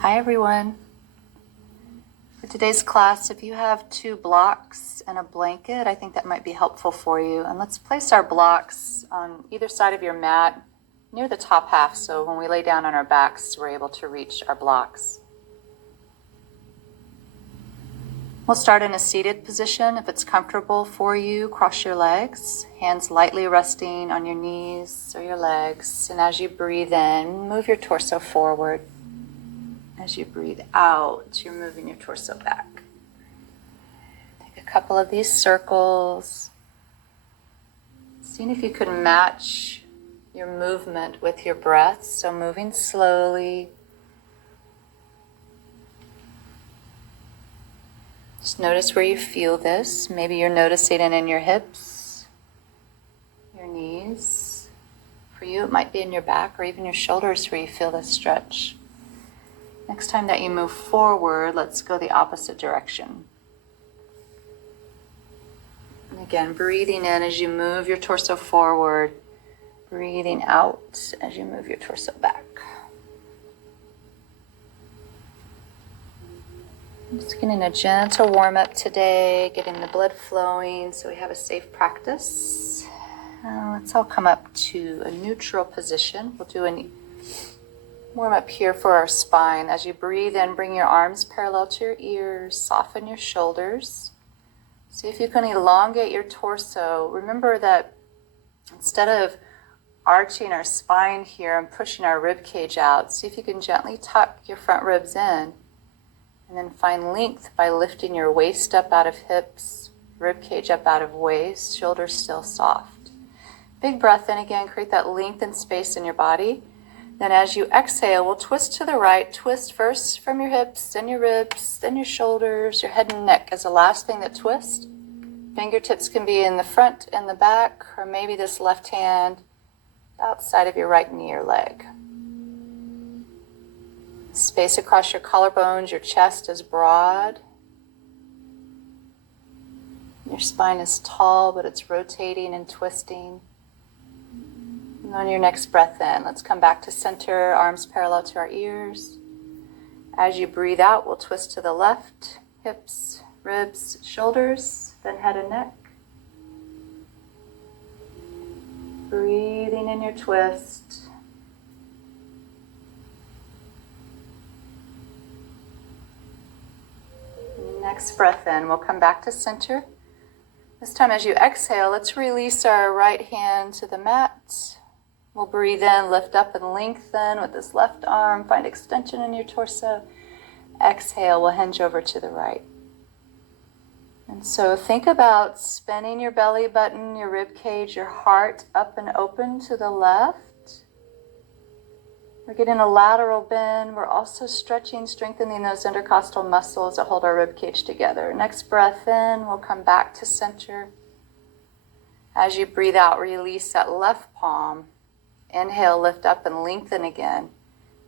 Hi everyone. For today's class, if you have 2 blocks and a blanket, I think that might be helpful for you. And let's place our blocks on either side of your mat near the top half, so when we lay down on our backs, we're able to reach our blocks. We'll start in a seated position. If it's comfortable for you, cross your legs, hands lightly resting on your knees or your legs. And as you breathe in, move your torso forward. As you breathe out, you're moving your torso back. Take a couple of these circles. Seeing if you can match your movement with your breath. So moving slowly. Just notice where you feel this. Maybe you're noticing it in your hips, your knees. For you, it might be in your back or even your shoulders where you feel this stretch. Next time that you move forward, let's go the opposite direction. And again, breathing in as you move your torso forward, breathing out as you move your torso back. I'm just getting a gentle warm up today, getting the blood flowing so we have a safe practice. Let's all come up to a neutral position. We'll do a warm up here for our spine. As you breathe in, bring your arms parallel to your ears, soften your shoulders. See if you can elongate your torso. Remember that instead of arching our spine here and pushing our rib cage out, see if you can gently tuck your front ribs in. And then find length by lifting your waist up out of hips, rib cage up out of waist, shoulders still soft. Big breath in again, create that length and space in your body. Then as you exhale, we'll twist to the right. Twist first from your hips, then your ribs, then your shoulders, your head and neck as the last thing that twist. Fingertips can be in the front and the back, or maybe this left hand outside of your right knee or leg. Space across your collarbones, your chest is broad. Your spine is tall, but it's rotating and twisting. And on your next breath in, let's come back to center, arms parallel to our ears. As you breathe out, we'll twist to the left, hips, ribs, shoulders, then head and neck. Breathing in your twist. Next breath in, we'll come back to center. This time as you exhale, let's release our right hand to the mat. We'll breathe in, lift up and lengthen with this left arm. Find extension in your torso. Exhale, we'll hinge over to the right. And so think about spinning your belly button, your rib cage, your heart up and open to the left. We're getting a lateral bend. We're also stretching, strengthening those intercostal muscles that hold our rib cage together. Next breath in, we'll come back to center. As you breathe out, release that left palm. Inhale, lift up and lengthen again.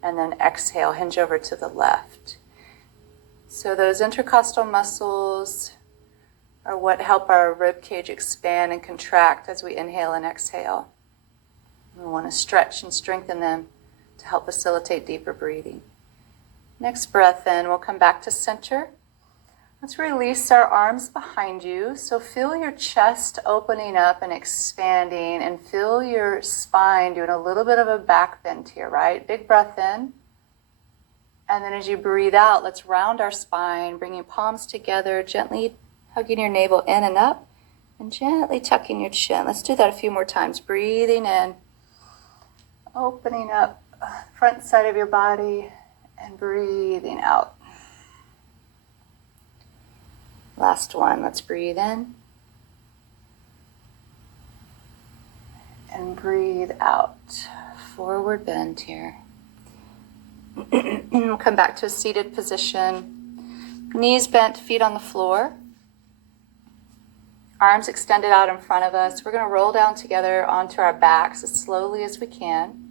And then exhale, hinge over to the left. So those intercostal muscles are what help our rib cage expand and contract as we inhale and exhale. We want to stretch and strengthen them to help facilitate deeper breathing. Next breath in, we'll come back to center. Let's release our arms behind you. So feel your chest opening up and expanding, and feel your spine doing a little bit of a back bend here, right? Big breath in. And then as you breathe out, let's round our spine, bringing palms together, gently hugging your navel in and up, and gently tucking your chin. Let's do that a few more times. Breathing in, opening up front side of your body, and breathing out. Last one, let's breathe in and breathe out. Forward bend here. We'll come back to a seated position. Knees bent, feet on the floor. Arms extended out in front of us. We're going to roll down together onto our backs as slowly as we can.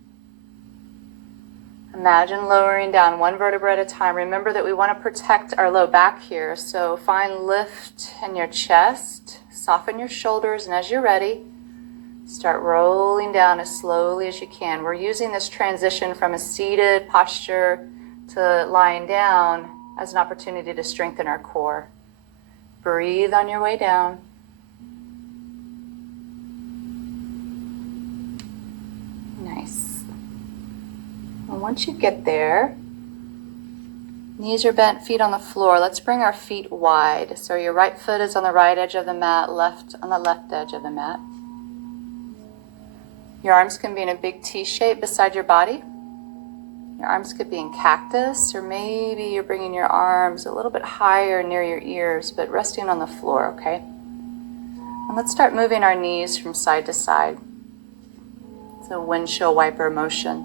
Imagine lowering down one vertebra at a time. Remember that we want to protect our low back here. So find lift in your chest. Soften your shoulders. And as you're ready, start rolling down as slowly as you can. We're using this transition from a seated posture to lying down as an opportunity to strengthen our core. Breathe on your way down. Nice. And once you get there, knees are bent, feet on the floor. Let's bring our feet wide. So your right foot is on the right edge of the mat, left on the left edge of the mat. Your arms can be in a big T shape beside your body. Your arms could be in cactus, or maybe you're bringing your arms a little bit higher near your ears, but resting on the floor, okay? And let's start moving our knees from side to side. It's a windshield wiper motion.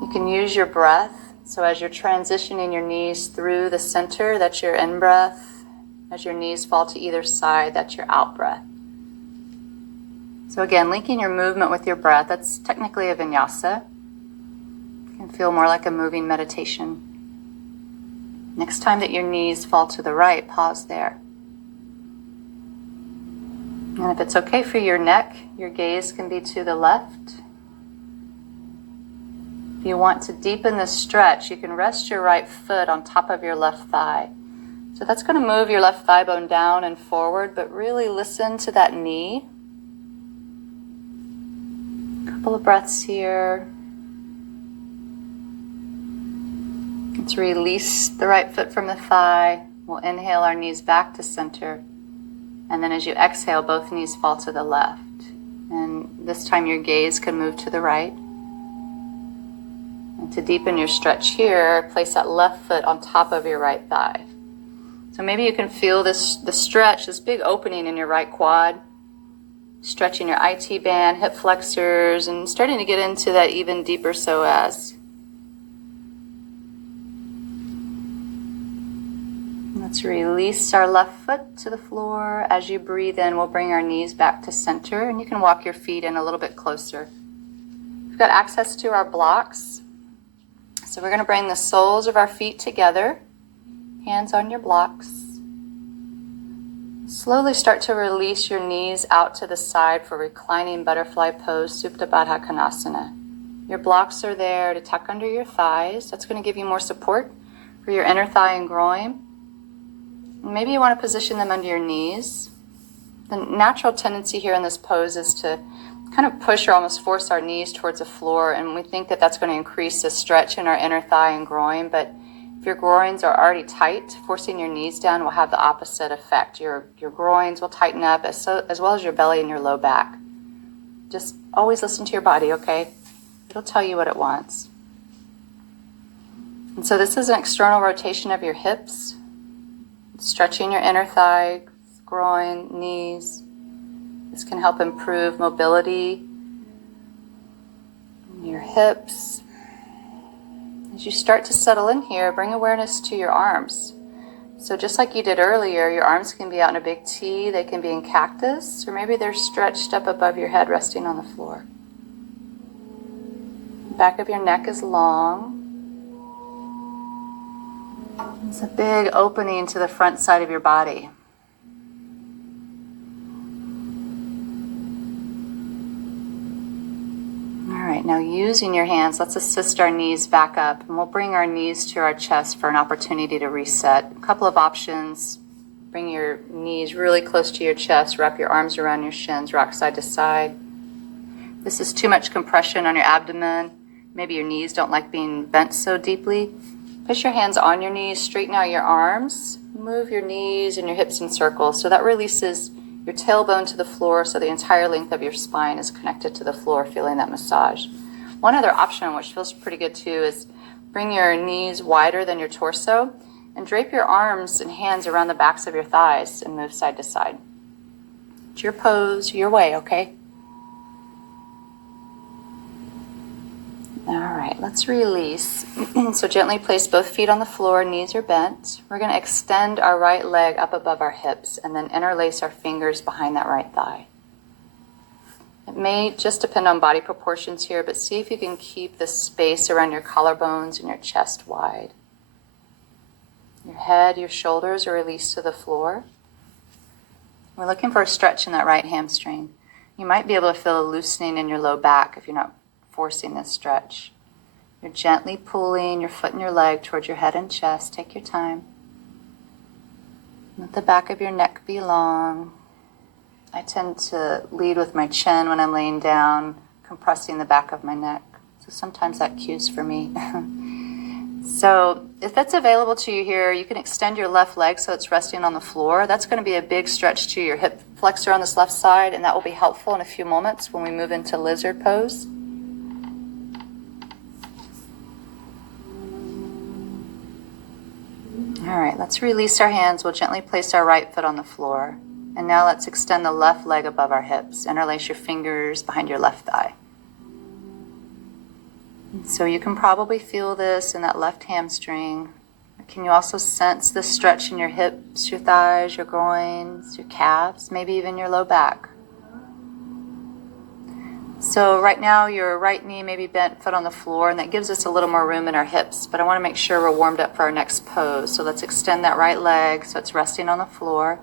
You can use your breath. So as you're transitioning your knees through the center, that's your in-breath. As your knees fall to either side, that's your out-breath. So again, linking your movement with your breath, that's technically a vinyasa. It can feel more like a moving meditation. Next time that your knees fall to the right, pause there. And if it's okay for your neck, your gaze can be to the left. If you want to deepen the stretch, you can rest your right foot on top of your left thigh. So that's going to move your left thigh bone down and forward, but really listen to that knee. A couple of breaths here. Let's release the right foot from the thigh. We'll inhale our knees back to center. And then as you exhale, both knees fall to the left. And this time your gaze can move to the right. And to deepen your stretch here, place that left foot on top of your right thigh. So maybe you can feel the stretch, this big opening in your right quad, stretching your IT band, hip flexors, and starting to get into that even deeper psoas. Let's release our left foot to the floor. As you breathe in, we'll bring our knees back to center, and you can walk your feet in a little bit closer. We've got access to our blocks. So we're going to bring the soles of our feet together, hands on your blocks. Slowly start to release your knees out to the side for reclining butterfly pose, Supta Baddha Konasana. Your blocks are there to tuck under your thighs. That's going to give you more support for your inner thigh and groin. Maybe you want to position them under your knees. The natural tendency here in this pose is to kind of push or almost force our knees towards the floor, and we think that that's going to increase the stretch in our inner thigh and groin, but if your groins are already tight, forcing your knees down will have the opposite effect. Your groins will tighten up as well as your belly and your low back. Just always listen to your body, okay? It'll tell you what it wants. And so this is an external rotation of your hips, stretching your inner thigh, groin, knees. This can help improve mobility in your hips. As you start to settle in here, bring awareness to your arms. So just like you did earlier, your arms can be out in a big T, they can be in cactus, or maybe they're stretched up above your head, resting on the floor. The back of your neck is long. It's a big opening to the front side of your body. All right, now using your hands, let's assist our knees back up, and we'll bring our knees to our chest for an opportunity to reset. A couple of options. Bring your knees really close to your chest, wrap your arms around your shins, rock side to side. This is too much compression on your abdomen. Maybe your knees don't like being bent so deeply. Push your hands on your knees, straighten out your arms, move your knees and your hips in circles. So that releases your tailbone to the floor, so the entire length of your spine is connected to the floor, feeling that massage. One other option, which feels pretty good too, is bring your knees wider than your torso and drape your arms and hands around the backs of your thighs and move side to side. It's your pose, your way, okay? All right, let's release. So gently place both feet on the floor, knees are bent. We're going to extend our right leg up above our hips and then interlace our fingers behind that right thigh. It may just depend on body proportions here, but see if you can keep the space around your collarbones and your chest wide. Your head, your shoulders are released to the floor. We're looking for a stretch in that right hamstring. You might be able to feel a loosening in your low back if you're not forcing this stretch. You're gently pulling your foot and your leg towards your head and chest. Take your time. Let the back of your neck be long. I tend to lead with my chin when I'm laying down, compressing the back of my neck. So sometimes that cues for me. So if that's available to you here, you can extend your left leg so it's resting on the floor. That's going to be a big stretch to your hip flexor on this left side, and that will be helpful in a few moments when we move into lizard pose. All right, let's release our hands. We'll gently place our right foot on the floor. And now let's extend the left leg above our hips. Interlace your fingers behind your left thigh. So you can probably feel this in that left hamstring. Can you also sense the stretch in your hips, your thighs, your groins, your calves, maybe even your low back? So right now your right knee may be bent, foot on the floor, and that gives us a little more room in our hips, but I want to make sure we're warmed up for our next pose. So let's extend that right leg so it's resting on the floor.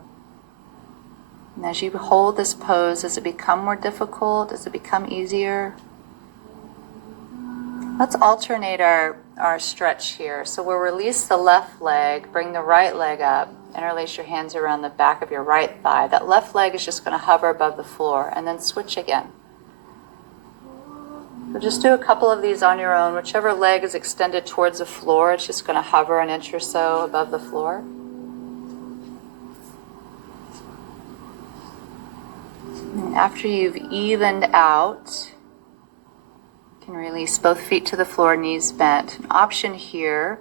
And as you hold this pose, does it become more difficult? Does it become easier? Let's alternate our stretch here. So we'll release the left leg, bring the right leg up, interlace your hands around the back of your right thigh. That left leg is just going to hover above the floor, and then switch again. So just do a couple of these on your own. Whichever leg is extended towards the floor, it's just going to hover an inch or so above the floor. And after you've evened out, you can release both feet to the floor, knees bent. An option here,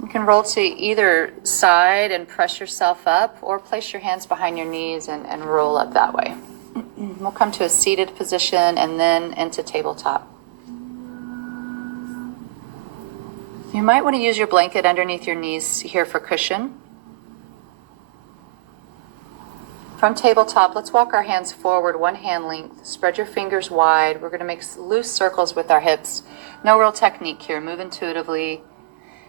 you can roll to either side and press yourself up, or place your hands behind your knees and roll up that way. We'll come to a seated position and then into tabletop. You might want to use your blanket underneath your knees here for cushion. From tabletop, let's walk our hands forward, one hand length. Spread your fingers wide. We're going to make loose circles with our hips. No real technique here. Move intuitively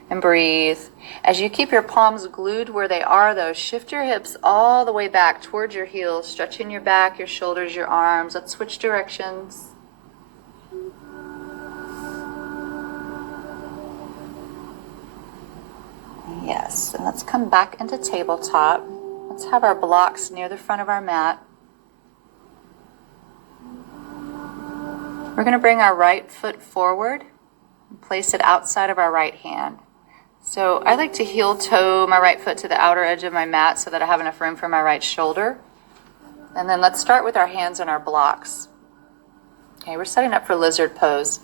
and breathe. As you keep your palms glued where they are, though, shift your hips all the way back towards your heels, stretching your back, your shoulders, your arms. Let's switch directions. Yes, and let's come back into tabletop. Let's have our blocks near the front of our mat. We're going to bring our right foot forward and place it outside of our right hand. So I like to heel toe my right foot to the outer edge of my mat so that I have enough room for my right shoulder. And then let's start with our hands on our blocks. Okay, we're setting up for lizard pose.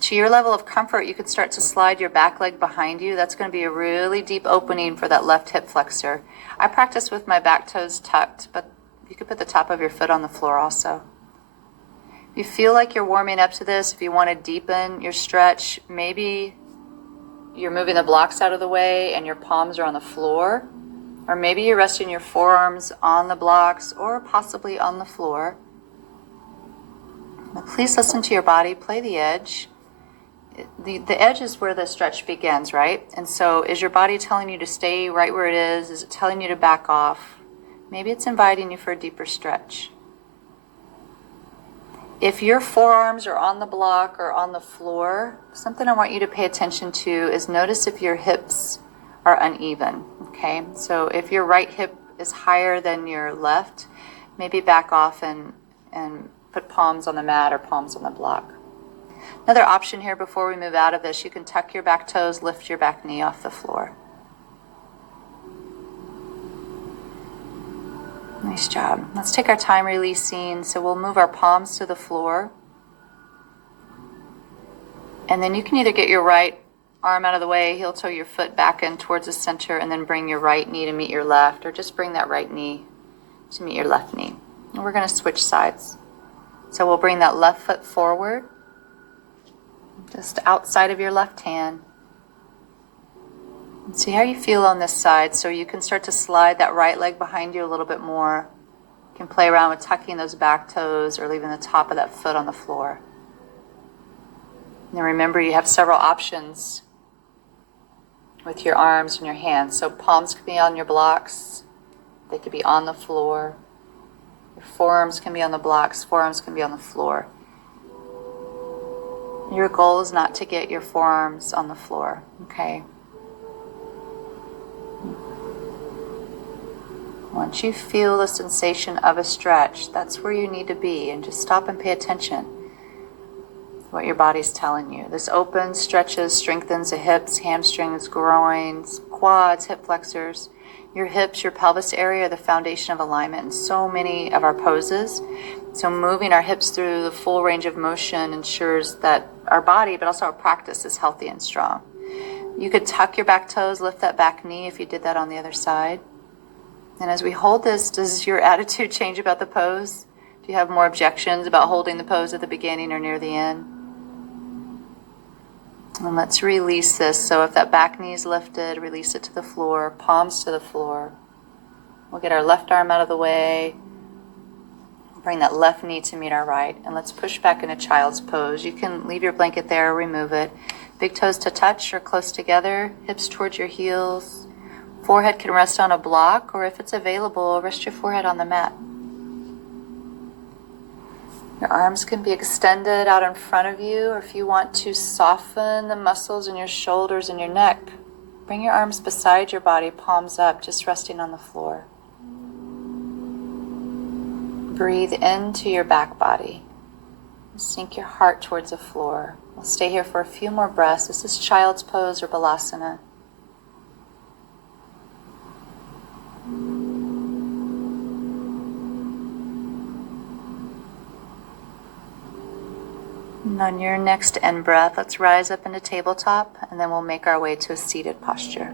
To your level of comfort, you could start to slide your back leg behind you. That's going to be a really deep opening for that left hip flexor. I practice with my back toes tucked, but you could put the top of your foot on the floor also. If you feel like you're warming up to this, if you want to deepen your stretch, maybe you're moving the blocks out of the way and your palms are on the floor, or maybe you're resting your forearms on the blocks or possibly on the floor. Now please listen to your body, play the edge. The edge is where the stretch begins, right? And so is your body telling you to stay right where it is? Is it telling you to back off? Maybe it's inviting you for a deeper stretch. If your forearms are on the block or on the floor, something I want you to pay attention to is notice if your hips are uneven, okay? So if your right hip is higher than your left, maybe back off and put palms on the mat or palms on the block. Another option here before we move out of this, you can tuck your back toes, lift your back knee off the floor. Nice job. Let's take our time releasing. So we'll move our palms to the floor. And then you can either get your right arm out of the way, heel toe your foot back in towards the center, and then bring your right knee to meet your left, or just bring that right knee to meet your left knee. And we're going to switch sides. So we'll bring that left foot forward, just outside of your left hand. And see how you feel on this side. So you can start to slide that right leg behind you a little bit more. You can play around with tucking those back toes or leaving the top of that foot on the floor. And remember, you have several options with your arms and your hands. So palms can be on your blocks. They could be on the floor. Your forearms can be on the blocks. Forearms can be on the floor. Your goal is not to get your forearms on the floor, okay? Once you feel the sensation of a stretch, that's where you need to be, and just stop and pay attention to what your body's telling you. This opens, stretches, strengthens the hips, hamstrings, groins, quads, hip flexors. Your hips, your pelvis area are the foundation of alignment in so many of our poses. So moving our hips through the full range of motion ensures that our body, but also our practice, is healthy and strong. You could tuck your back toes, lift that back knee if you did that on the other side. And as we hold this, does your attitude change about the pose? Do you have more objections about holding the pose at the beginning or near the end? And let's release this. So if that back knee is lifted, release it to the floor, palms to the floor. We'll get our left arm out of the way. Bring that left knee to meet our right. And let's push back into child's pose. You can leave your blanket there or remove it. Big toes to touch or close together. Hips towards your heels. Forehead can rest on a block, or if it's available, rest your forehead on the mat. Your arms can be extended out in front of you, or if you want to soften the muscles in your shoulders and your neck, bring your arms beside your body, palms up, just resting on the floor. Breathe into your back body. Sink your heart towards the floor. We'll stay here for a few more breaths. This is child's pose or balasana. And on your next in-breath, let's rise up into tabletop, and then we'll make our way to a seated posture.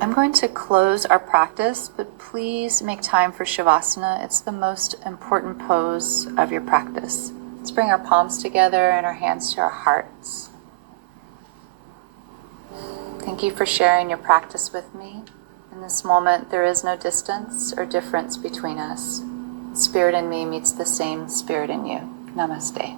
I'm going to close our practice, but please make time for Shavasana. It's the most important pose of your practice. Let's bring our palms together and our hands to our hearts. Thank you for sharing your practice with me. In this moment, there is no distance or difference between us. Spirit in me meets the same spirit in you. Namaste.